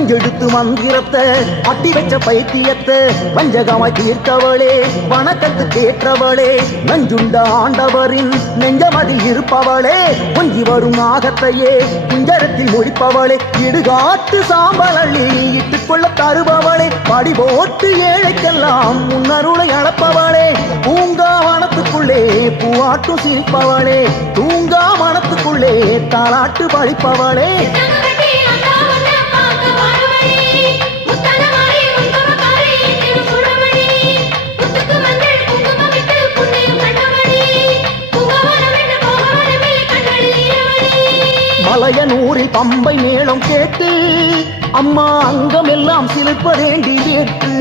எடுத்து மந்திரத்தை அட்டி வச்ச பைத்தியத்தை வஞ்சகமாய் தீர்த்தவளே வணக்கத்து கேற்றவளே நஞ்சுண்ட ஆண்டவரின் நெஞ்சமதில் இருப்பவளே கொஞ்சி வரும் நாகத்தையே குஞ்சரத்தில் முடிப்பவளே இடுகாட்டு சாம்பல் அள்ளி இட்டுக் கொள்ள தருபவளே படி போட்டு ஏழைக்கெல்லாம் முன்னருளை அளப்பவளே பூங்கா வனத்துக்குள்ளே பூவாட்டும் சிரிப்பவளே தூங்கா மனத்துக்குள்ளே தாலாட்டு பழிப்பவளே மலையனூரில் பம்பை மேளம் கேட்டு அம்மா அங்கமெல்லாம் சிலிர்ப்பதேண்டி வேர்த்து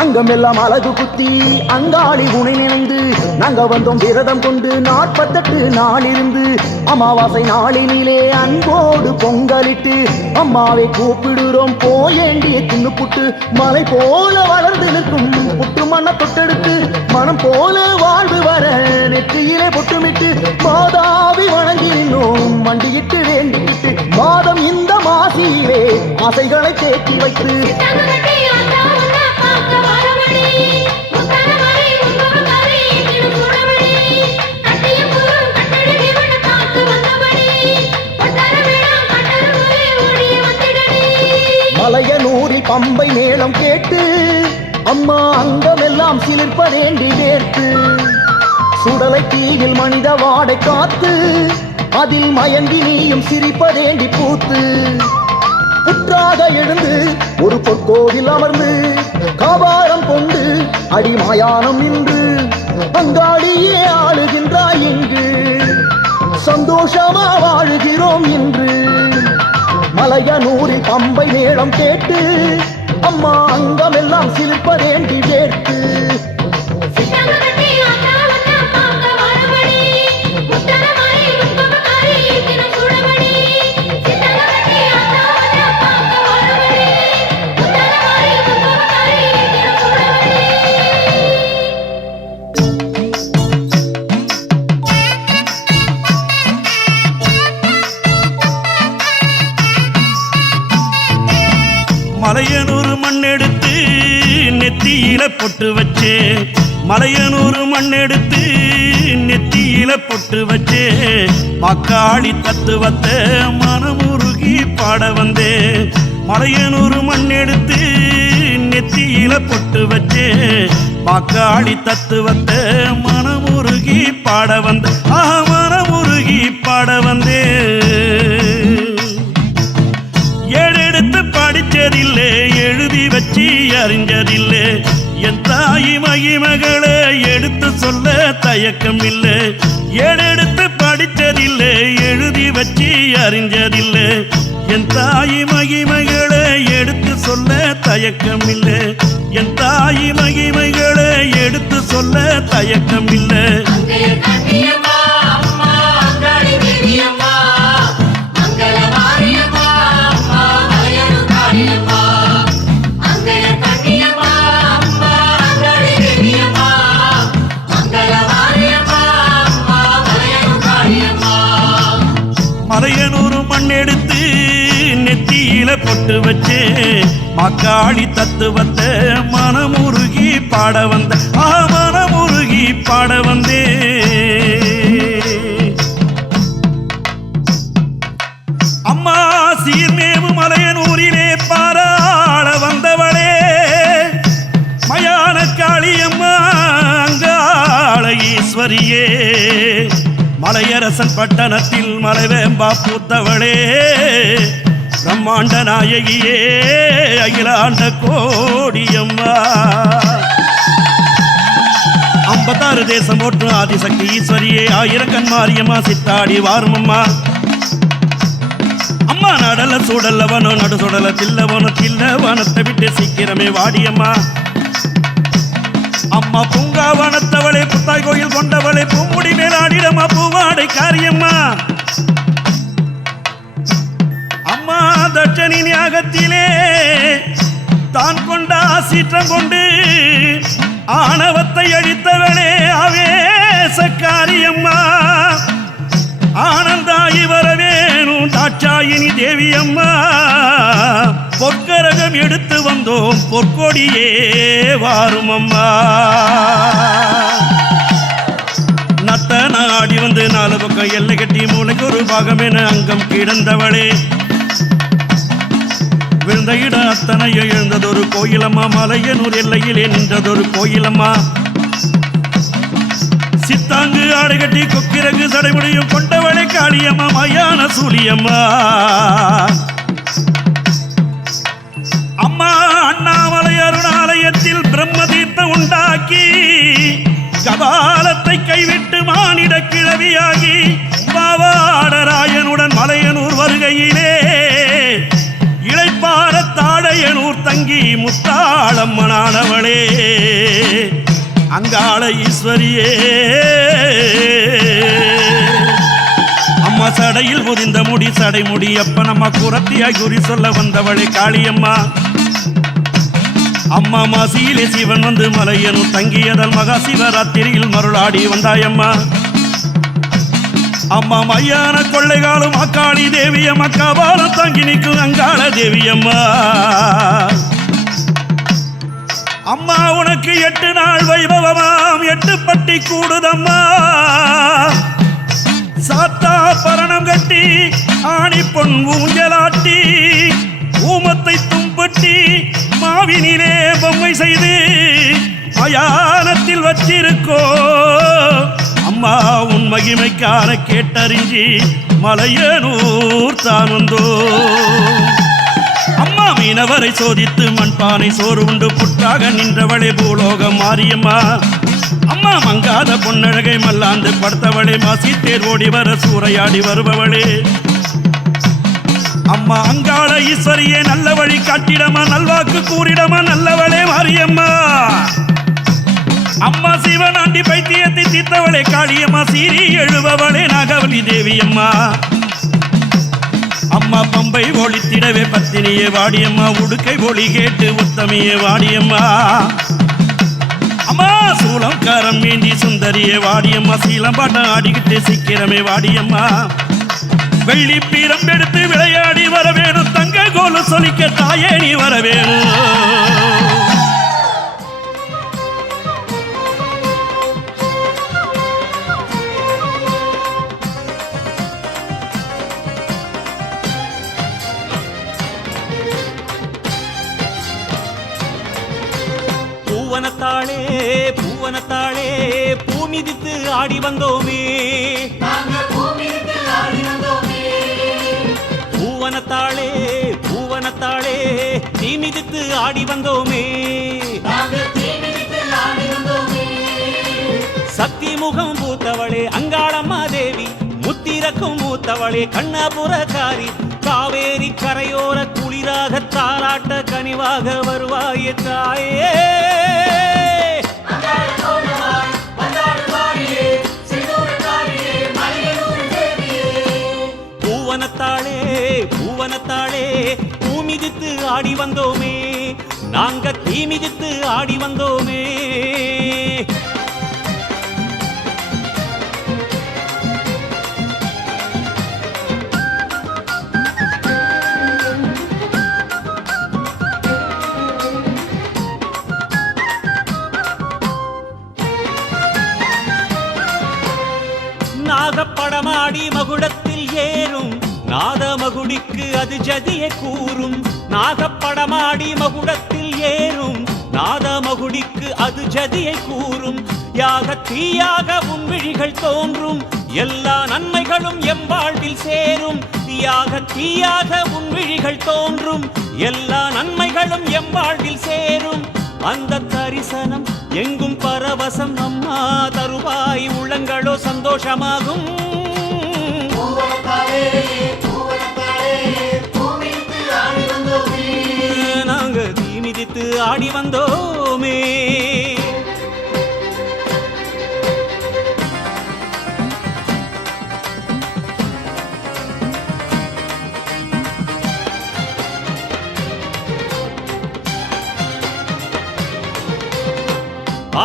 அங்கமெல்லாம் அழகு குத்தி அங்காளி உனை நினைந்து நாங்க வந்தோம் விரதம் கொண்டு 48 நாளிருந்து அமாவாசை நாளினிலே அன்போடு பொங்கலிட்டு அம்மாவை கூப்பிடுறோம் போயேண்டிய தின்னு புட்டு மலை போல வளர்ந்து நிற்கும் புட்டு மண்ண தொட்டெடுத்து மனம் போல வாழ்வு வர நெற்றியிலே பொட்டுமிட்டு மாதாவி வணங்கி நின்னோம் மண்டியிட்டு வேண்டிக்கிட்டு மாதம் இந்த மாசியிலே ஆசைகளை தேக்கி வைத்து மலையனூரில் பம்பை மேளம் கேட்டு அம்மா அங்கமெல்லாம் சிலிர்ப்பதேண்டி வேர்த்து சுடலை தீயில் மனித வாடை காத்து அதில் மயங்கி நீயும் சிரிப்பதேண்டி பூத்து புற்றாக எழுந்து ஒரு பொற்கோவில் அமர்ந்து காபாரம் கொண்டு அடிமாயானம் நின்று அங்காடியே ஆளுகின்றாய் இங்கு சந்தோஷமா வாழுகிறோம் இன்று மலையனூரில் பம்பை மேளம் கேட்டு அம்மா அங்கமெல்லாம் சிலிர்ப்பதேண்டி வேர்த்து சித்தாங்கட்டி ஆத்தாவண்ணா பாங்க வரவடி முத்தரமாரி உட்பவகாரி தினம் சுடவடி சித்தாங்கட்டி ஆத்தாவண்ணா பாங்க வரவடி முத்தரமாரி உட்பவகாரி தினம் சுடவடி மலையனூர் மண்ணெடுத்து நெத்தியில பொட்டு வச்சே மலையனூர் மண்ணெடுத்து நெத்தியில பொட்டு வச்சே மக்காளி தத்துவத்தை மனமுருகி பாட வந்தே மலையனூர் மண்ணெடுத்து நெத்தியில பொட்டு வச்சே மக்காளி தத்துவத்தை மனமுருகி பாட வந்த மனமுருகி பாட வந்தே ஏழெடுத்து படிச்சதில்லை எழுதி வச்சு அறிஞ்சதில்லை என் தாய் மகிமகளை எடுத்து சொல்ல தயக்கம் இல்லை ஏழெடுத்து படிச்சதில்லை எழுதி வச்சு அறிஞ்சதில்லை என் தாய் மகிமைகளை எடுத்து சொல்ல தயக்கம் இல்லை என் தாய் மகிமைகளை எடுத்து சொல்ல தயக்கம் இல்லை அங்கைய கண்ணியம்மா அம்மா அங்காளி தேவியம்மா மங்களவாரியம்மா அம்மா மலையனு காளியம்மா அங்கைய கண்ணியம்மா அம்மா அங்காளி தேவியம்மா மங்களவாரியம்மா அம்மா மலையனு காளியம்மா மலையனூர் மண்ணெடுத்து நெத்தியில பொட்டு வச்சே மக்காளி தத்துவத்தை மனமுருகி பாட வந்த மனமுருகி பாட வந்தே அம்மா சீர்மேவு மலையனூரிலே பாராள வந்தவளே மயான காளியம்மா அங்காள ஈஸ்வரியே மலையரசன் பட்டணத்தில் மலைவேம்பா பூத்தவளே பிரம்மாண்ட நாயகியே அகிலாண்ட கோடியம்மா 56 தேசம் போற்று ஆதிசக்தி ஈஸ்வரியே ஆயிரக்கண் மாரியம்மா சித்தாடி வாருமம்மா அம்மா நடல சூடல்லவனோ நடு சுடல தில்லவனோ தில்லவனத்தை விட்டு சீக்கிரமே வாடியம்மா அம்மா பூங்காவனத்தவளே புத்தாய் கோயில் கொண்டவளே பூமுடி மேலாடிடம்மா பூவாடை காரியம்மா அம்மா தட்சணி ஞாகத்திலே தான் கொண்ட சீற்றம் கொண்டு ஆணவத்தை அழித்தவளே ஆவேசக்காரியம்மா ஆனந்தாயி வரவேணும் தாட்சாயினி தேவியம்மா பொற்கரகம் எடுத்து வந்தோம் பொற்கொடியே வாருமம்மா நத்த நாடி வந்து 4 பக்கம் எல்லை கட்டி மூளைக்கு ஒரு பாகம் என அங்கம் கிடந்தவளே விழுந்த இடம் அத்தனையோ எழுந்ததொரு கோயிலம்மா மலையனூர் எல்லையிலே நின்றதொரு கோயிலம்மா சித்தாங்கு ஆடை கட்டி கொக்கிரகு சடைமுடியும் கொண்டவளை காளியம்மா மயான சூலியம்மா அம்மா அண்ணாமலை அருணாலயத்தில் பிரம்ம தீர்த்தம் உண்டாக்கி கபாலத்தை கைவிட்டு மானிட கிழவியாகி பாவாடராயனுடன் மலையனூர் வருகையிலே இளைப்பார தாடையனூர் தங்கி முத்தாளம்மனானவளே அங்காள ஈஸ்வரியே அம்மா சடையில் முதிந்த முடி சடைமுடி அப்ப நம்ம குரத்தியாய் குறி சொல்ல வந்தவளே காளியம்மா அம்மா மாசியிலே சிவன் வந்து மலையனூர் தங்கியதால் மகா சிவராத்திரியில் மருளாடி வந்தாயம்மா அம்மா மையான கொள்ளைகாலும் அக்காளி தேவியம்மா கபாலம் தங்கி நிற்கும் அங்காள தேவியம்மா அம்மா உனக்கு 8 நாள் வைபவமாம் 8 பட்டி கூடுதம்மா சாத்தா பரணம் கட்டி ஆணி பொன் ஊஞ்சலாட்டி ஊமத்தை தும்பட்டி மாவினிலே பொம்மை செய்து மயானத்தில் வச்சிருக்கோ அம்மா உன் மகிமைக்கான கேட்டறிஞ்சி மலையனூர் தான் வந்தோ அம்மா மீனவரை சோதித்து மண்பானை சோறு உண்டு புற்றாக நின்றவளே பூலோக மாரியம்மா அம்மா மங்காத பொன்னழகை மல்லாந்து படுத்தவளே மாசி தேர் ஓடி வர சூறையாடி வருபவளே அம்மா அங்காள ஈஸ்வரியே நல்ல வழி காட்டிடமா நல்வாக்கு கூறிடமா நல்லவளே மாரியம்மா அம்மா சிவனாண்டி பைத்தியத்தை தீர்த்தவளே காளியம்மா சீரி எழுபவளே நாகவலி தேவியம்மா அம்மா பம்பை ஒளித்திடவே பத்தினியே வாடியம்மா உடுக்கை ஒளி கேட்டு உத்தமியே வாடியம்மா அம்மா சூளம் காரம் மீண்டி சுந்தரியே வாடியம்மா சீலம்பாட்டம் ஆடிக்கிட்டு சீக்கிரமே வாடியம்மா வெள்ளி பீரம் எடுத்து விளையாடி வர வேணும் தங்க கோல சொலிக்க தாயே நீ வர வேணும் பூவனத்தாளே பூவனத்தாளே பூமிதித்து ஆடி வந்தோமே பூவனத்தாளே பூவனத்தாளே தீ மிதித்து ஆடி வந்தோமே சக்தி முகம் பூத்தவளே அங்காளம்மா தேவி முத்திரக்கும் மூத்தவளே கண்ணபுரக்காரி காவேரி கரையோர குளிராக தாலாட்ட கனிவாக வருவாயே தாயே பூவனத்தாளே பூவனத்தாளே பூமிதித்து ஆடி வந்தோமே நாங்க தீ மிதித்து ஆடி வந்தோமே நாகப்படமாடி மகுடத்தில் ஏறும் நாதமகுடிக்கு அது ஜதியை கூறும் நாகப்படமாடி மகுடத்தில் ஏறும் நாதமகுடிக்கு அது ஜதியை கூறும் யாக தீயாக உன் விழிகள் தோன்றும் எல்லா நன்மைகளும் எம்பாழ்வில் சேரும் யாக தீயாக உன் விழிகள் தோன்றும் எல்லா நன்மைகளும் எம்பாழ்வில் சேரும் அந்த தரிசனம் எங்கும் பரவசம் அம்மா தருவாய் உள்ளங்களோ சந்தோஷமாகும் நாங்க தீ மிதித்து ஆடி வந்தோமே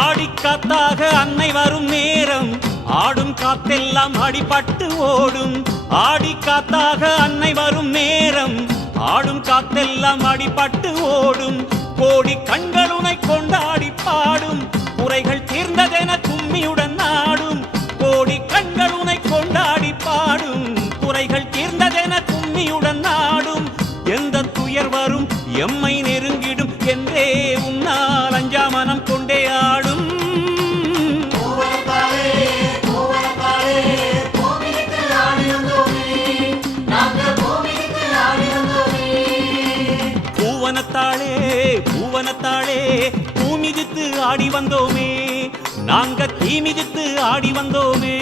ஆடிக்காத்தாக அன்னை வரும் நேரம் ஆடும் காத்தெல்லாம் அடிபட்டு ஓடும் ஆடிக்காத்தாக அன்னை வரும் நேரம் ஆடும் காத்தெல்லாம் அடிபட்டு ஓடும் கோடி கண்களுனை கொண்டாடி பாடும் குறைகள் தீர்ந்ததென கும்மியுடன் நாடும் கோடி கண்களுனை கொண்டாடி பாடும் குறைகள் தீர்ந்ததென கும்மியுடன் நாடும் எந்த துயர் வரும் எம்மை நெருங்கிடும் என்றே உன்னால் அஞ்சாமனம் கொண்டே ஆடும் பூவனத்தாளே பூவனத்தாளே பூமிதித்து ஆடி வந்தோமே நாங்க தீ மிதித்து ஆடி வந்தோமே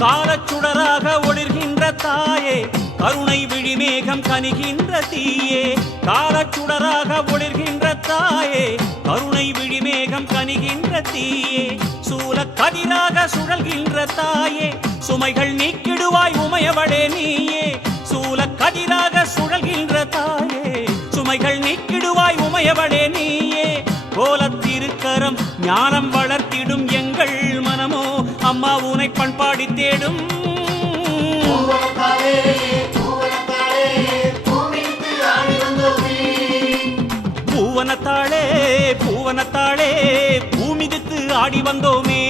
காலச்சுடராக ஒளிர்கின்ற தாயே கருணை விழிமேகம் கனிகின்ற தீயே காலச்சுடராக ஒளிர்கின்ற தாயே கருணை விழிமேகம் கனிகின்ற தீயே சூல கதிராக சுழல்கின்ற தாயே சுமைகள் நீக்கிடுவாய் உமையவளே நீயே சூல கதிராக சுழல்கின்ற தாயே சுமைகள் நீக்கிடுவாய் உமையவளே நீயே கோலத்திருக்கரம் ஞானம் வளர்த்திடும் எங்கள் மனமோ அம்மா உனை பண்பாடி தேடும் பூவனத்தாளே பூவனத்தாளே பூமிதித்து ஆடி வந்தோமே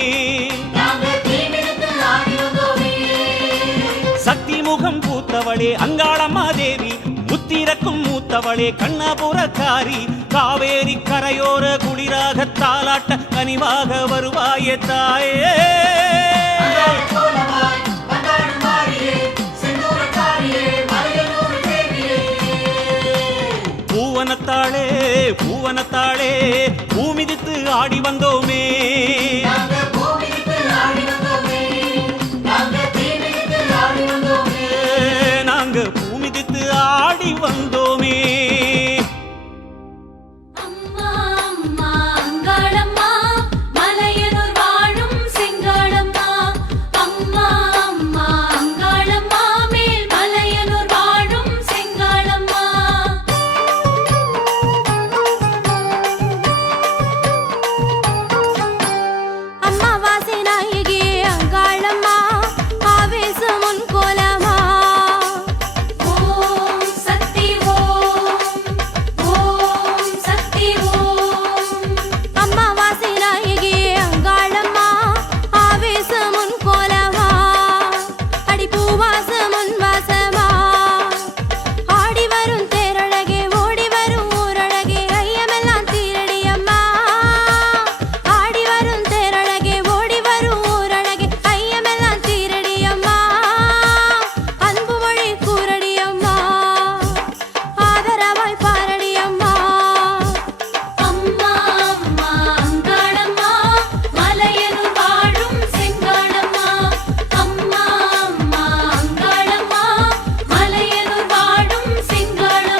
சக்தி முகம் பூத்தவளே அங்காளம்மா தேவி முத்திரக்கும் மூத்தவளே கண்ணபுரக்காரி காவேரி கரையோர குளிராக தாலாட்ட கனிவாக வருவாயே தாயே பூவனத்தாளே பூவனத்தாளே பூமிதித்து ஆடி வந்தோமே நாங்க பூமிதித்து ஆடி வந்தோமே அம்மா அம்மா அங்காளம்மா மலையனூர் வாழும் செங்காளம்மா அம்மா அம்மா அங்காளம்மா மேல் மலையனூர் வாழும் செங்காளம்மா அம்மா வாசை நாயகி அங்காளம்மா ஆவேசம் உன் கோலமா ஓம் சக்தி ஓம் சக்தி ஓம் அம்மா வாசை நாயகி அங்காளம்மா ஆவேசம் உன் கோலமா அடி பூவாசம் உன் வாசமா ஆடி வரும் தேரழகே ஓடி வரும் ஊரழகே ஐயமெல்லாம் தீரடி அம்மா ஆடி வரும் தேரழகே ஓடி வரும் ஊரழகே ஐயமெல்லாம் தீரடி அம்மா அன்பு மொழி கூரடி அம்மா ஆதரவாய் பாரடி அம்மா அம்மா அம்மா அங்காளம்மா மலையனூர் வாழும் செங்காளம்மா அம்மா அம்மா அங்காளம்மா மலையனூர் வாழும் செங்காளம்மா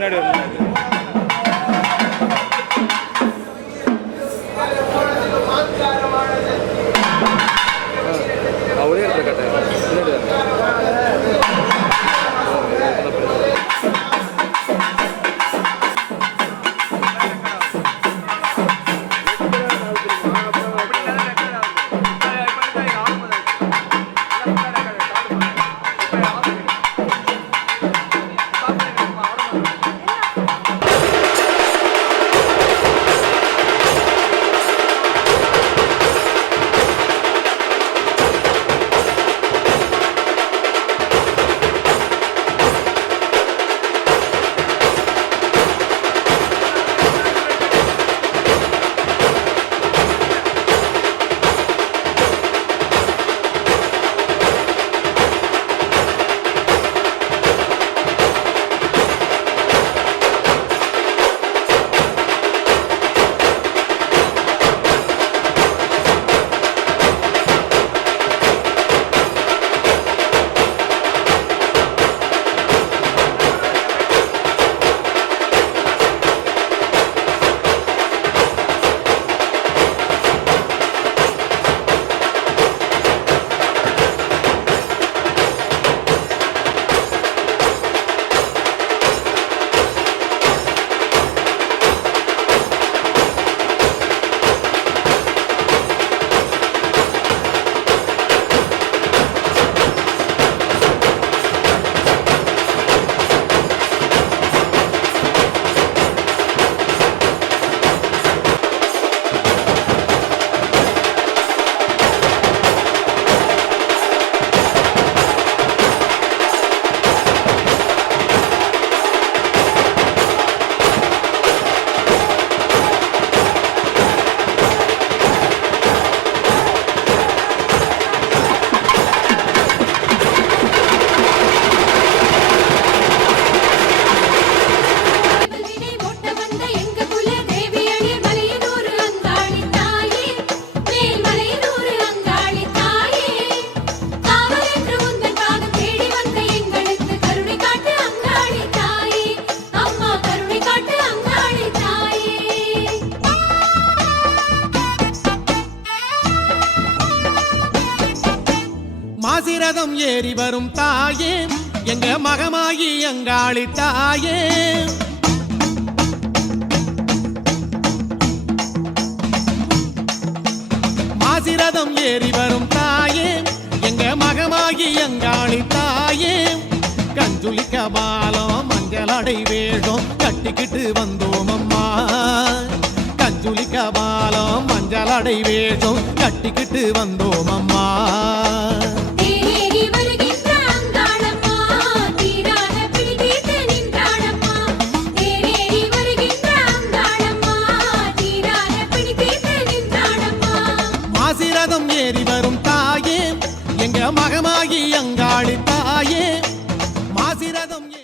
பின்னாடி வரணும். ஒரே இடத்துல கட்ட பின்னாடி மாசிரதம் ஏறி வரும் தாயே எங்க மகமாயி அங்காளி தாயே. மாசிரதம் ஏறி வரும் தாயே எங்க மகமாகி அங்காளி தாயே. கஞ்சுலிக்க பாலம் மஞ்சள் அடை வேஷம் கட்டிக்கிட்டு வந்தோம் அம்மா. கஞ்சுலிக்க பாலம் மஞ்சள் அடை வேஷம் கட்டிக்கிட்டு வந்தோம் அம்மா. மாசிரதம் ஏறி வரும்